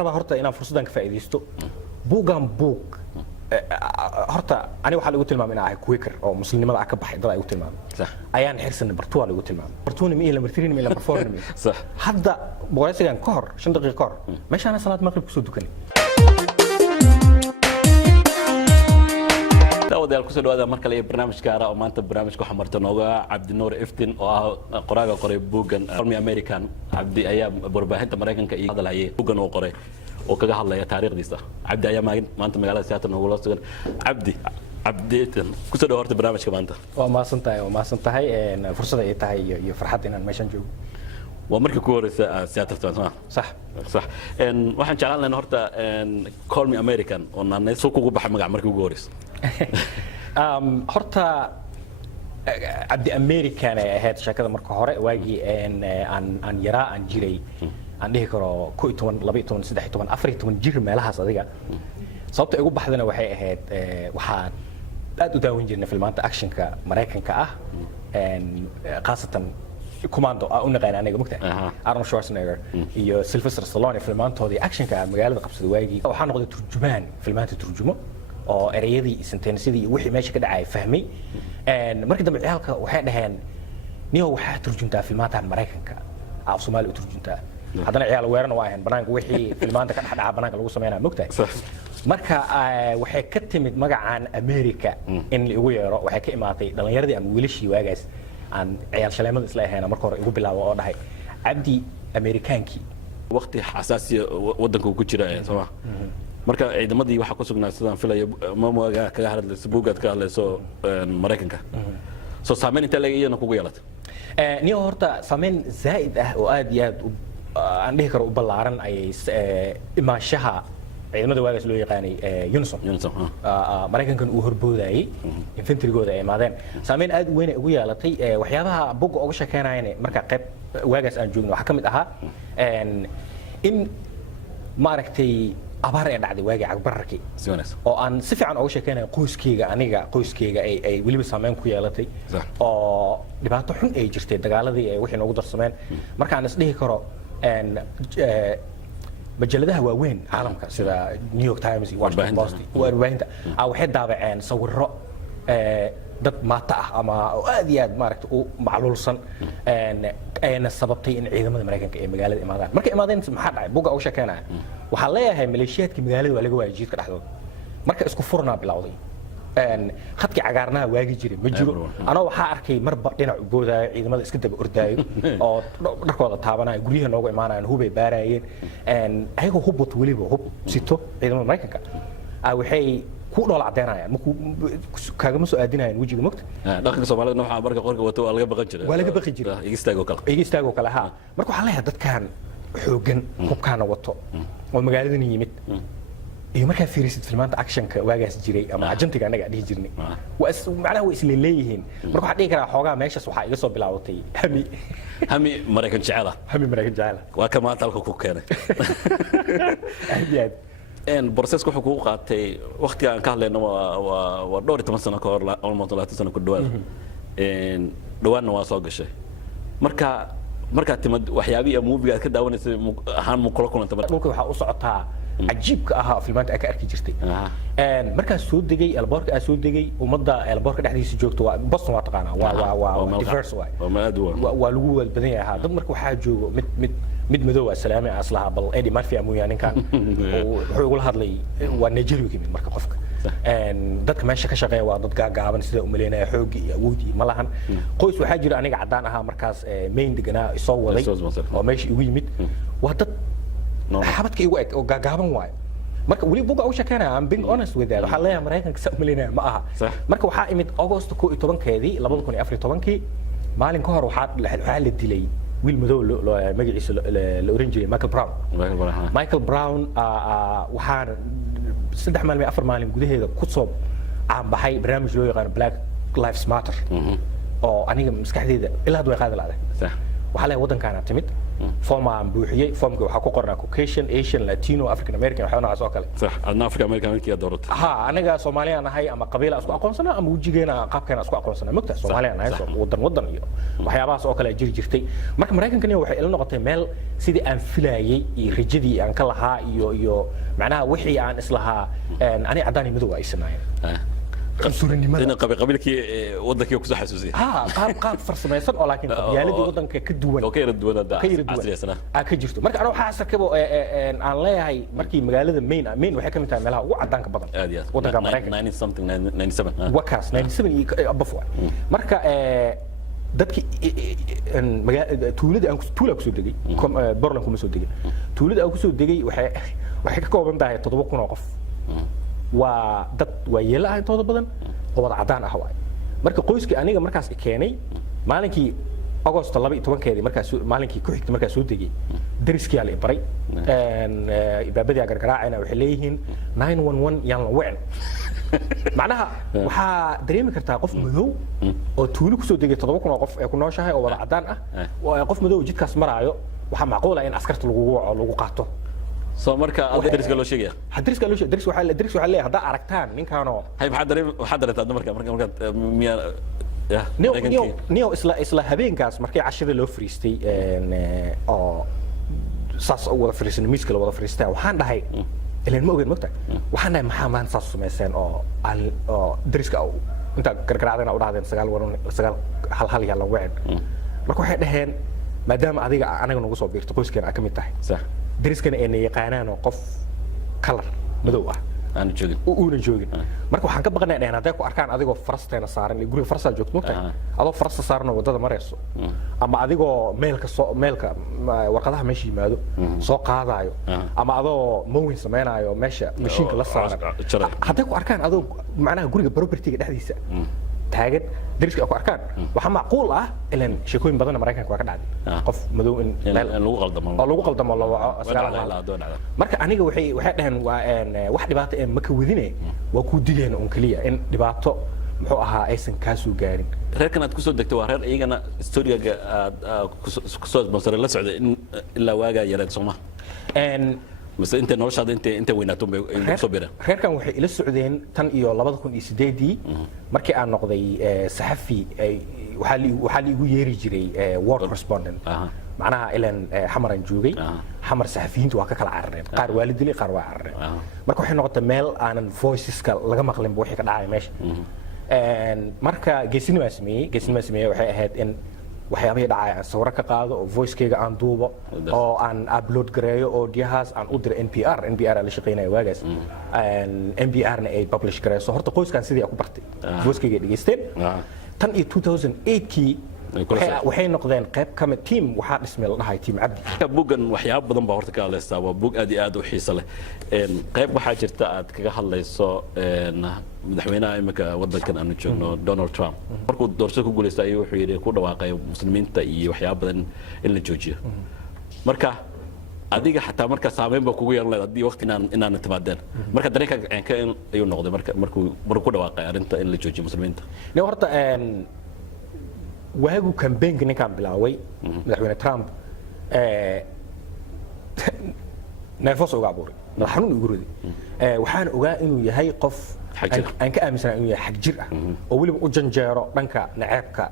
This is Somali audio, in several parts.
raba horta inaan fursadan ka faa'iideysto buugan buug horta ani waxa lagu tilmaamay inaan ahay quicker oo muslimnimada ka baxay dad ay u tilmaamay صح ayaan xirsan bartuwa lagu tilmaamay bartuuna ma ila martirin ma ila performance صح hadda boqolkiiba ka hor 5 daqiiqo ka hor meeshaan salaad maqrib ku soo dukanay daawadyaal kusoo dhawaada mar kale barnaamij gaar ah oo maanta barnaamijka waxa marta nooga Cabdi Nuur Iftiin oo ah qoraaga qoray buugan Army American Cabdi ayaa warbaahinta Mareykanka iyo hadalaya buugan oo qoray oo kaga hadlaya taariikhdiisa Cabdi ayaa maanta magaalada Seattle noogu la sugan Cabdi kusoo dhawaada horta barnaamijka maanta waa maasan tahay fursada ay tahay iyo farxad inaan meeshan joogo waa markii ku horeysay Seattle صح waxaan jeclaan lahayn horta Call Me American oo naanay soo kugu baxay magac markii ugu horeysay horta Cabdi American ay ahayd shaqada marka hore waagii aan yaraa aan jiray aan dhihi karo 12 12 13 14 jir meelahaas adiga sababta ugu baxdana waxay ahayd waxaa aad u daawan jirnay filmaanta actionka Mareykanka ah qaasatan commando u naqaan aniga mugtahay Arnold Schwarzenegger iyo Sylvester Stallone filmaantoodii actionka magaalada qabsaday waagii waxaa noqday turjumaan filmaanta turjumo oo ereyadii sentenceedii wixii meesha ka dhacay fahmay markii dambe ciyaalka waxay dhaheen niyo waxa turjuntaa filmaanta Mareykanka af Soomaali u turjuntaa haddana ciyaal weeran waa ahayn banaanka wixii filmaanta ka dhaca banaanka lagu sameeyaa mugtahay marka waxay ka timid magacaan America in lagu yeero waxay ka imaatay dhalinyaradii ama wiilashii waagaas aan ciyaal shaleemada isla ahayn marka hore ugu bilaabo oo dhahay Cabdi Amerikaanki waqti xasaasi wadanka ku jira Soomaa marka ciidamadii waxa ku sugnaa sidaan filayo maamulka kaga hadlayso buugaad ka hadlayso Mareykanka soo saameyn inta laga iyana kugu yeelatay niyo horta saameyn zaid ah oo aad iyo aad aan dhihi karo u ballaaran ay imaashaha ciidamada waagaas loo yaqaanay Unison Mareykankan uu horboodayay infantry-gooda ay imaadeen saameyn aad u weyn ay ugu yeelatay waxyaabaha buugga uga sheekeynayeen marka qayb waagaas aan joogno waxa kamid ahaa in maaragtay abaar ay dhacday waagii cagbararkii oo aan si fiican uga sheekeynayo qoyskeyga ay weliba saameyn ku yeelatay oo dhibaato xun ay jirtay dagaaladii ay wixii noogu darsameen marka aan is dhihi karo majaladaha waaweyn caalamka sida New York Times iyo Washington Post warbaahinta waxay daabaceen sawirro dad maata ah ama aad iyo aad maaragtay u macluulsan ayna sababtay in ciidamada Mareykanka ay magaalada imaadaan markay imaadeen maxaa dhacay buuga uga sheekeynaya waxaa leeyahay maleeshiyaadka magaalada waa laga waajiidka dhexdooda marka isku furnaa bilowday khadkii cagaarnaha waagi jiray ma jiro anoo waxaa arkay marba dhinac u boodaayo ciidamada iska daba ordaayo oo dharkooda taabanaya guryaha noogu imaanayaan hubay baarayeen ayagoo hub wato weliba hub sito ciidamada Mareykanka waxay ku dhool cadeynayaan kaagama soo aadinayaan wejiga mugta dhaqanka Soomaalida waxa marka qorka wato waa laga baqan jiray iga istaago kale ha marka waxa leeyahay dadkan xoogan hubkaana wato oo magaaladan yimid iyo markaa fiirisid filmaanta actionka waagaas jiray ama ajantiga anaga dhihi jirnay macnaha way isla leeyihiin marka waxa dhihi karaa xoogaa meeshaas waxa iga soo bilaabatay hami Mareykan jecela waa ka maanta halka ku keenay process wuxuu ku qaatay waqti aan ka hadlayno waa dhowr 10 sano ka hor almost 30 sano ku dhawaad dhawaanna waa soo gashay marka timad waxyaabihi movie ka daawanaysa ahaan mu kula kulanta dhulka waxa u socotaa cajiibka ahaa filmaanta ka arki jirtay markaas soo degay elboorka soo degay umada elboorka dhexdiisa joogto waa Boston waa taqaana waa diverse waa lagu wada badan yahay dad marka waxa joogo mid madow salaami aslaha bal Eddie Murphy amuya ninkan wuxuu ugu hadlay waa Nigeria kamid marka qofka dadka meesha ka shaqeeya waa dad gaagaaban sida u maleynaya xoog iyo awood iyo malahan qoys waxa jira aniga cadaan ahaa markaas main deganaa soo waday oo meesha igu yimid waa dad xabadka igu eg oo gaagaaban waay marka wali buuga u sheekeynaa I'm being honest with that waxa leeyahay Mareykanka sa u maleynaya ma aha marka waxa imid August 12keedii 2014 maalin ka hor waxa la dilay wiil madow magaciisa la oran jiray Michael Brown waxaan 3 maalin 4 maalin gudaheeda ku soo baxay barnaamij loo yaqaan Black Lives Matter oo aniga maskaxdeeda ilaa way qaadi lahayd waxa la wadankaana timid فورم aan buuxiyay formka waxa ku qornaa Caucasian Asian Latino African American waxa noocaas oo kale صح adna African American kii doorat ha aniga Soomaaliyan ahay ama qabiil isku aqoonsana ama wajigeena qaabkeena isku aqoonsana magta Soomaaliyan ahay wadan iyo waxyaabahaas oo kale jiri jirtay marka Mareykankani waxay ila noqotay meel sidii aan filayay iyo rajadii aan ka lahaa iyo macnaha wixii aan islahaa ani cadaan iyo madow ay sanaayeen ina qabiilkii wadankii ku soo xasuusiyay qaab farsamaysan oo laakiin qabyaaladii wadanka ka duwan oo ka yara duwanada casriyeysana ka jirto marka aniga waxa asarkabo aan leeyahay markii magaalada Maine waxay ka mid tahay meelaha ugu cadaanka badan wadanka Mareykanka 90 something 97 wakaas 97 iyo above marka dadkii tuulada aan ku soo degay Portland kuma soo degay tuulada aan ku soo degay waxay ka kooban tahay 7,000 oo qof waa dad waa yeelaha intooda badan oo wada cadaan ah waay marka qoyskii aniga markaas keenay maalinkii August 12keedii markaas maalinkii ku xigtay markaas soo degay dariskii la baray ibaabadii gargaraacayna waxay leeyihiin 911 yaan la wacin macnaha waxa dareemi kartaa qof madow oo tuulo ku soo degay 7,000 oo qof ee ku nooshahay oo wada cadaan ah oo qof madow jidkaas maraayo waxa macquul ah in askarta lagu waco lagu qaato soo marka adriska loo sheegaya hadriska loo sheegay dariska waxa leeyahay hada aragtaan ninkaano hay waxa dareetaa marka miya nio isla habeenkaas markay cashada loo fariistay oo saas wada fariisay miiska wada fariistay waxaan dhahay ilaan ma ogeyn magta waxaan dhahay maxaa maan saas sameeyeen oo dariska inta gargaraacdana u dhahdeen 9 hal yaa la wacin marka waxay dhaheen maadaama adiga anaga nagu soo biirto qoyskeena ka mid tahay sax dariskana ay yaqaanaan qof color madow ah aan joogin marka waxaan ka baqanay inay haday ku arkaan adigoo farasteena saaran ee guriga farasta joogto marka adoo farasta saaran wadada marayso ama adigoo meelka warqadaha meesha yimaado soo qaadayo ama adoo mowin sameeynaayo meesha mashiinka la saaran haday ku arkaan adoo macnaha guriga property-ga dhexdiisa taagan dariska ku arkaan waxa macquul ah ilaan sheekooyin badan Mareykanka waa ka dhacday qof madow in lagu qaldamo la waco marka aniga waxay dhahan waa wax dhibaato ee maka wadine waa ku digeen on kaliya in dhibaato muxuu ahaa aysan ka soo gaarin reerkan aad ku soo degtay waa reer iyagana historiga ku soo sponsor la socday in ilaa waaga yareed Soomaa بس انت نوشاد انت ويناتهم صبره reerkan waxay ila socdeen tan iyo 2008 markii aan noqday saxafi waxa li igu yeeri jiray war correspondent macnaha ilan xamaran joogay xamar saxafiyiintu waa ka kala carareen qaar waalidii qaar waa carareen marka waxay noqotay meel aanan voiceska laga maqlin wixii ka dhacay meesha marka geesinima sameeyay waxay ahayd in waxyaabihii dhacay aan sawir ka qaado oo voice-kayga aan duubo oo aan upload gareeyo oo diyahaas aan u diro NPR la shaqeynaya waagaas NPR-na ay publish gareyso horta qoyskan sidii ku bartay voice-kayga dhageysteen tan iyo 2008kii waxay noqdeen qayb ka mid team waxa dhismay la dhahay team Cabdi buugan waxyaabo badan baa horta ka hadlaysaa waa buug aad iyo aad u xiiso leh qayb waxaa jirta aad kaga hadlayso madaxweynaha imika wadankan aanu joogno Donald Trump markuu doorashada ku guuleystay ayuu wuxuu yiri ku dhawaaqay muslimiinta iyo waxyaabo badan in la joojiyo marka adiga xataa marka saameyn baa kugu yeelan hadii waqti inaan timaadeen marka dareenka aanka ayuu noqday markuu ku dhawaaqay arinta in la joojiyo muslimiinta horta waagu campaign-ka ninkaan bilaaway madaxweyne Trump nervous uga abuuray xanuun ugu riday waxaan ogaa inuu yahay qof aan ka aaminsanaa inuu yahay xag jir ah oo weliba u janjeero dhanka naceebka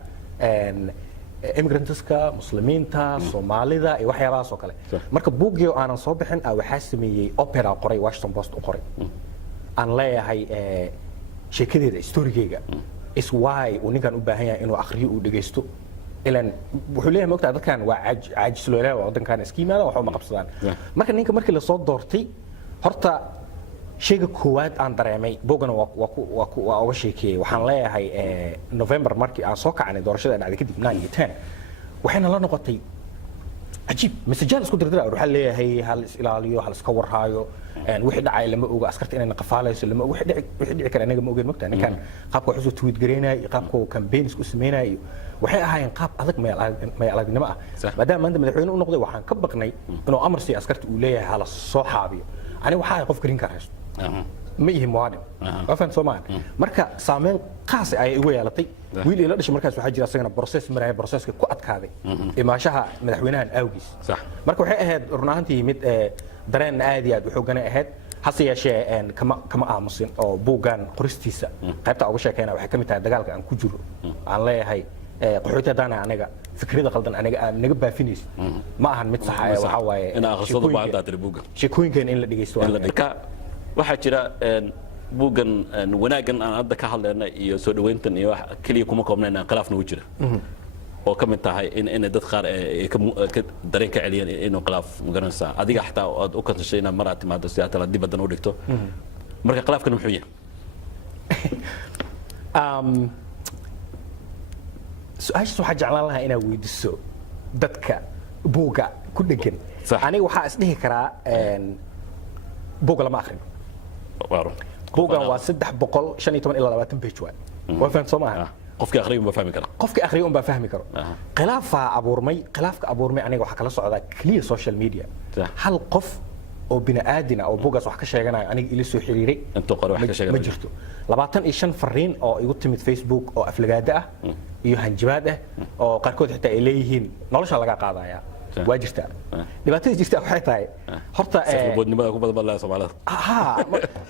immigrantska muslimiinta Soomaalida iyo waxyaabahaas oo kale marka buugyo aanan soo bixin waxaa sameeyay opera qoray Washington Post u qoray aan leeyahay sheekadeeda storygeyga is why uu ninkan u baahan yahay inuu akhriyo uu dhageysto ilan wuxuu leeyahay moogtaa dadkan waa caajis loo leeyahay wadankan iskiimaada waxa uma qabsadaan marka ninka markii la soo doortay horta sheyga koowaad aan dareemay bogana waa uga sheekeeyay waxaan leeyahay November markii aan soo kacnay doorashada dhacday kadib 9 iyo 10 waxayna la noqotay عجيب مسجال اسكو دردرا روح ليه هي هل اسلاليو هل اسكو ورهايو wixii dhacay lama oga askarta inay qafaalayso lama wixii dhici kara anaga ma ogeyn magtaa ninkan qaabka wuxuu tweet gareynay qaabka campaign isku sameynay waxay ahaayeen qaab adag may alagnimo ah maadaama maanta madaxweyne u noqday waxaan ka baqnay inuu amar si askarta uu leeyahay hala soo xaabiyo ani waxa ay qof garin karaysto ma ihi muwaadin waa faham Soomaali marka saameyn qaas ay igu yeelatay wiil ila dhashay markaas waxa jira asagana process maraya processka ku adkaaday imaashaha madaxweynahan awgiis marka waxay ahayd runaantii mid dareen aad iyo aad u xooggan ahayd hase yeeshee kama aamusin oo buugan qoristiisa qaybta uga sheekayna waxay kamid tahay dagaalka aan ku jiro aan leeyahay qaxootiga dana anaga fikrada qaldan anaga naga baafinayso ma ahan mid sax ah waxa waaye in akhrisado baada tribuga sheekooyinkan in la dhageysto waxa jira buugan wanaagan aan hadda ka hadlayna iyo soo dhaweyntan iyo wax kaliya kuma koobnayna khilaafna u jira oo ka mid tahay in dad qaar ka dareen ka celiyeen inuu khilaaf magaranaysa adiga xataa aad u kantashay inaad mar aad timaado si aad dibaddan u dhigto marka khilaafkan muxuu yahay su-aashaas waxaa jeclaan lahaa inaad weydiiso dadka buugga ku dhegan aniga waxaa isdhihi karaa buugga lama akhrin buuggan waa 315 ilaa 20 page waa faham soo maaha qofkii akhriyo ma fahmi karo qofkii akhriyo ma fahmi karo khilaafka abuurmay aniga waxa kala socda clear social media hal qof oo bini aadina oo buugaas wax ka sheeganayo aniga ila soo xiriiray inta qore wax ka sheeganayo ma jirto 25 fariin oo igu timid Facebook oo aflagaada ah iyo hanjabaad ah oo qaarkood xitaa ay leeyihiin nolosha laga qaadaya waa jirtaa dhibaatada jirta waxay tahay horta saxibadnimada ku badbadlaa Soomaalida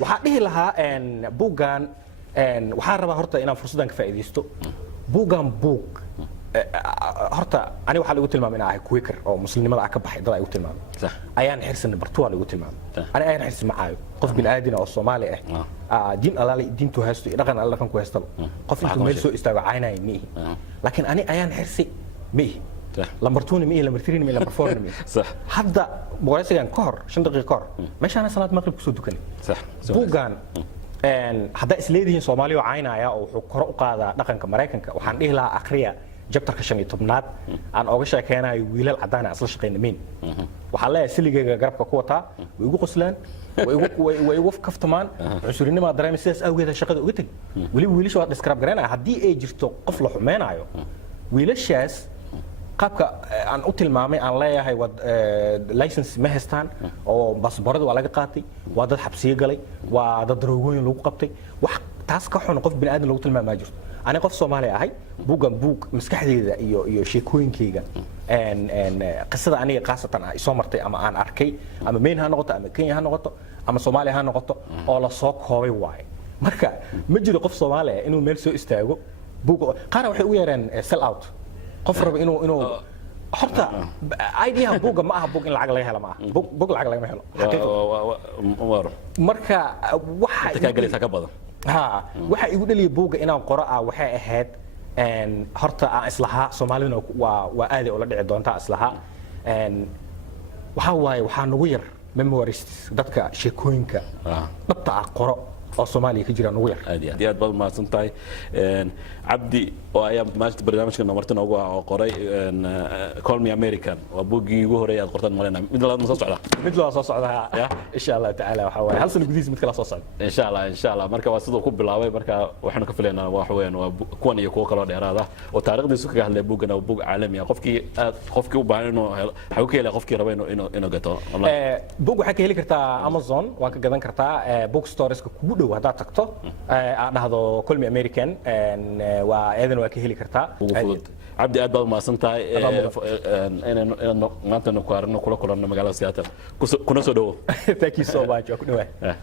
waxa dhihi lahaa buugan waxaan rabaa horta inaan fursadan ka faa'iideysto buugan buug horta aniga waxaa lagu tilmaamay inaan ahay quicker oo muslimnimada ka baxay dad ay ugu tilmaamay ayaan xirsan bartuwa lagu tilmaamay ani ayaan xirsan macaayo qof bin aadina oo Soomaali ah diin alaali diintu haysto dhaqan alla kan ku haysto qof intuu meel soo istaago caynay mihi laakiin ani ayaan xirsi mihi lambartuuni mihi lambartirini mihi lambarfoorni mihi hadda boqoraysigan ka hor 5 daqiiqo ka hor meeshaan salaad maqrib ku soo dukanay buugan hadda isleedihiin Soomaali oo caynaya oo wuxuu kor u qaadaa dhaqanka Mareykanka waxaan dhihi lahaa akhriya jabtarka 15aad aan oga sheekeynayo wiilal cadaan ah isla shaqeynayeen waxa la siligayga garabka ku wataa way igu qoslaan way igu kaftamaan cunsurinimo dareemay sidaas awgeed shaqada uga tag wali wiilasha waa describe gareynaa hadii ay jirto qof la xumeenayo wiilashaas qaabka aan u tilmaamay aan leeyahay wad license ma haystaan oo baasaboorada waa laga qaatay waa dad xabsiga galay waa dad droogooyin lagu qabtay wax taas ka xun qof bini aadan lagu tilmaamay jirto أنا قف صومالي أهي بوجا بوج مسكحدي ذا يو شيكوين كيجا قصة أنا قصة أنا إسمرتي أما أنا أركي أما مين هالنقطة أما كين هالنقطة أما صومالي هالنقطة على صاق هواي واي مركا مجد قف صومالي إنه ميرسو استاجو بوجا قارا وحي ويرن سيل أوت قفر إنه حتى أيديها بوجا ما بوج إن العقل يهلا معه بوج العقل ما يهلا مركا واحد تكاجلي تكبر ها waxa igu dhaliya buuga inaan qoraa waxay ahayd horta aan islaha Soomaalina waa aad ay ula dhici doontaa islaha waxa nagu yar memorists dadka sheekooyinka dhabta ah qoro oo Soomaaliya ka jira nagu yar aad baad ma santahay Abdi oo ayaa maanta barnaamijka namartan ugu qoray Call Me American waa buugii ugu horeeyay aad qortan malena mid la soo socda insha Allah taala waxa way hal sano gudihiis mid kala soo socda insha Allah marka waa sidoo ku bilaabay marka waxaan ka filaynaa wax weyn waa kuwan iyo kuwa kale dheeraada oo taariikhdiisu kaga hadlay buugana waa buug caalami ah qofkii u baahan inuu waxa uu ka helay qofkii raba inuu gato buug waxa ka heli kartaa Amazon waa ka gadan kartaa bookstores kugu dhow hadaad tagto aad dhahdo Call Me American waa eedan waa ka heli kartaa Abdi aad baad ma santahay inaan maanta ku aragno kula kulanno magaalada Seattle kuna soo dhawo thank you so much